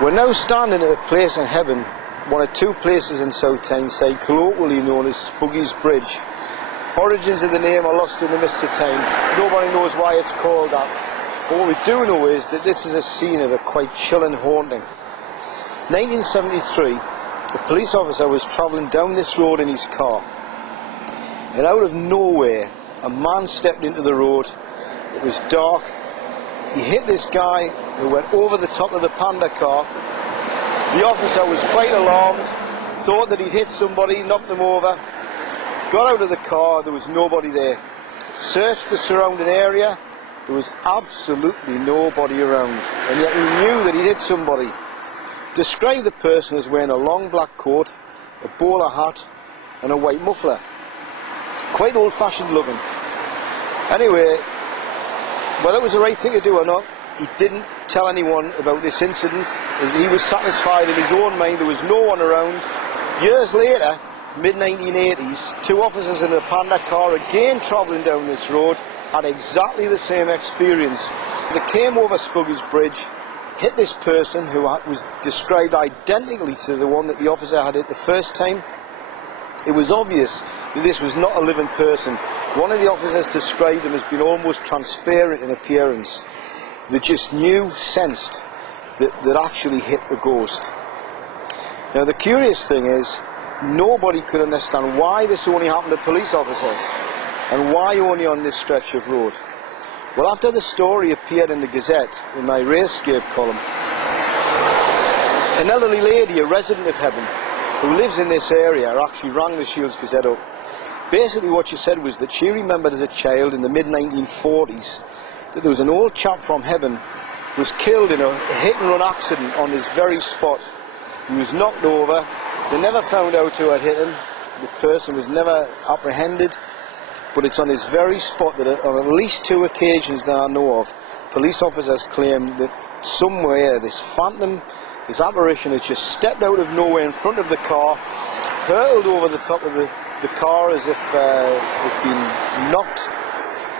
We're now standing at a place in heaven, one of two places in South Tyneside, colloquially known as Spuggie's Bridge. Origins of the name are lost in the mists of time. Nobody knows why it's called that. But what we do know is that this is a scene of a quite chilling haunting. 1973, a police officer was travelling down this road in his car, and out of nowhere a man stepped into the road. It was dark. He hit this guy who went over the top of the panda car. The officer was quite alarmed, thought that he'd hit somebody, knocked them over, got out of the car. There was nobody there. Searched the surrounding area. There was absolutely nobody around, and yet he knew that he'd hit somebody. Described the person as wearing a long black coat, a bowler hat and a white muffler. Quite old-fashioned looking. Anyway, whether it was the right thing to do or not, he didn't tell anyone about this incident. He was satisfied in his own mind there was no one around. Years later, mid-1980s, two officers in a panda car, again travelling down this road, had exactly the same experience. They came over Spuggie's Bridge, hit this person who was described identically to the one that the officer had hit the first time. It was obvious that this was not a living person. One of the officers described him as being almost transparent in appearance. They just knew, sensed, that actually hit the ghost. Now the curious thing is, nobody could understand why this only happened to police officers, and why only on this stretch of road. Well, after the story appeared in the Gazette, in my Rayscape column, an elderly lady, a resident of Heaven, who lives in this area, actually rang the Shields Gazette up. Basically what she said was that she remembered as a child in the mid-1940s that there was an old chap from Heaven who was killed in a hit-and-run accident on this very spot. He was knocked over. They never found out who had hit him. The person was never apprehended. But it's on this very spot that on at least two occasions that I know of, police officers claim that somewhere this phantom, this apparition has just stepped out of nowhere in front of the car, hurtled over the top of the car as if it'd been knocked,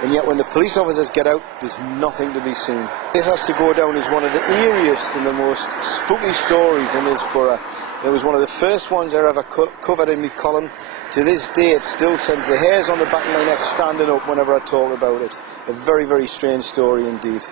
and yet when the police officers get out, there's nothing to be seen. This has to go down as one of the eeriest and the most spooky stories in this borough. It was one of the first ones I ever covered in my column. To this day it still sends the hairs on the back of my neck standing up whenever I talk about it. A very, very strange story indeed.